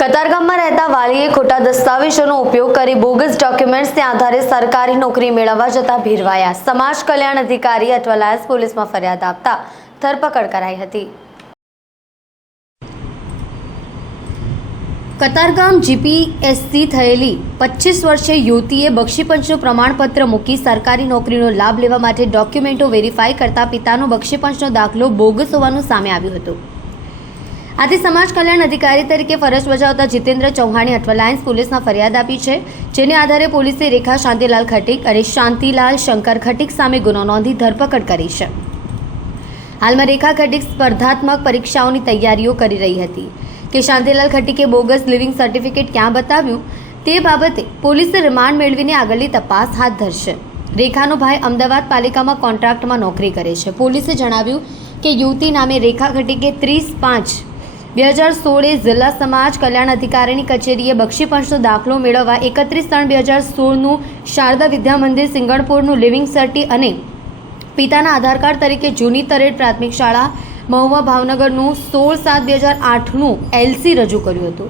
કતારગામમાં રહેતા વાલીએ ખોટા દસ્તાવેજોનો ઉપયોગ કરી બોગસ ડોક્યુમેન્ટ્સને આધારે સરકારી નોકરી મેળવવા જતા ભીરવાયા. સમાજ કલ્યાણ અધિકારી અઠવાલાયન્સ પોલીસમાં ફરિયાદ આપતા ધરપકડ કરાઈ હતી. કતારગામ જીપીએસસી થયેલી 25 વર્ષીય યુવતીએ બક્ષીપંચનું પ્રમાણપત્ર મૂકી સરકારી નોકરીનો લાભ લેવા માટે ડોક્યુમેન્ટો વેરીફાઈ કરતા પિતાનો બક્ષીપંચનો દાખલો બોગસ હોવાનું સામે આવ્યું હતું. આથી સમાજ કલ્યાણ અધિકારી તરીકે ફરજ બજાવતા જીતેન્દ્ર ચૌહાણે અઠવાલાયન્સ પોલીસમાં ફરિયાદ આપી છે, જેને આધારે પોલીસે રેખા શાંતિલાલ ખટીક અને શાંતિલાલ શંકર ખટીક સામે ગુનો નોંધી ધરપકડ કરી છે. હાલમાં રેખા ખટીક સ્પર્ધાત્મક પરીક્ષાઓની તૈયારીઓ કરી રહી હતી કે શાંતિલાલ ખટીકે બોગસ લિવિંગ સર્ટિફિકેટ ક્યાં બતાવ્યું તે બાબતે પોલીસે રિમાન્ડ મેળવીને આગળની તપાસ હાથ ધરશે. રેખાનો ભાઈ અમદાવાદ પાલિકામાં કોન્ટ્રાક્ટમાં નોકરી કરે છે. પોલીસે જણાવ્યું કે યુવતી નામે રેખા ખટીકે 30/5/2016 જિલ્લા સમાજ કલ્યાણ અધિકારીની કચેરીએ બક્ષીપંચનો દાખલો મેળવવા 31/3/2016નું શારદા વિદ્યા મંદિર સિંગણપુરનું લિવિંગ સર્ટી અને પિતાના આધાર કાર્ડ તરીકે જૂની તરેડ પ્રાથમિક શાળા મહુવા ભાવનગરનું 16/7/2008નું એલસી રજૂ કર્યું હતું.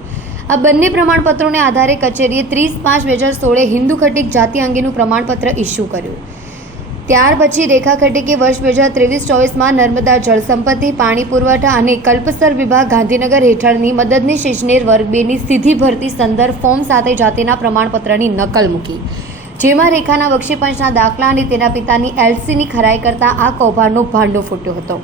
આ બંને પ્રમાણપત્રોને આધારે કચેરીએ 30/5/2016 હિન્દુ ખટીક જાતિ અંગેનું પ્રમાણપત્ર ઇસ્યુ કર્યું. ત્યાર પછી રેખા ખટીકે વર્ષ 2023-24માં નર્મદા જળ સંપત્તિ, પાણી પુરવઠા અને કલ્પસર વિભાગ ગાંધીનગર હેઠળની મદદનીશ ઇજનેર વર્ગ 2ની સીધી ભરતી સંદર્ભ ફોર્મ સાથે જાતિના પ્રમાણપત્રની નકલ મૂકી, જેમાં રેખાના બક્ષીપંચના દાખલા અને તેના પિતાની એલસીની ખરાઈ કરતા આ કૌભાંડનો ભાંડો ફૂટ્યો હતો.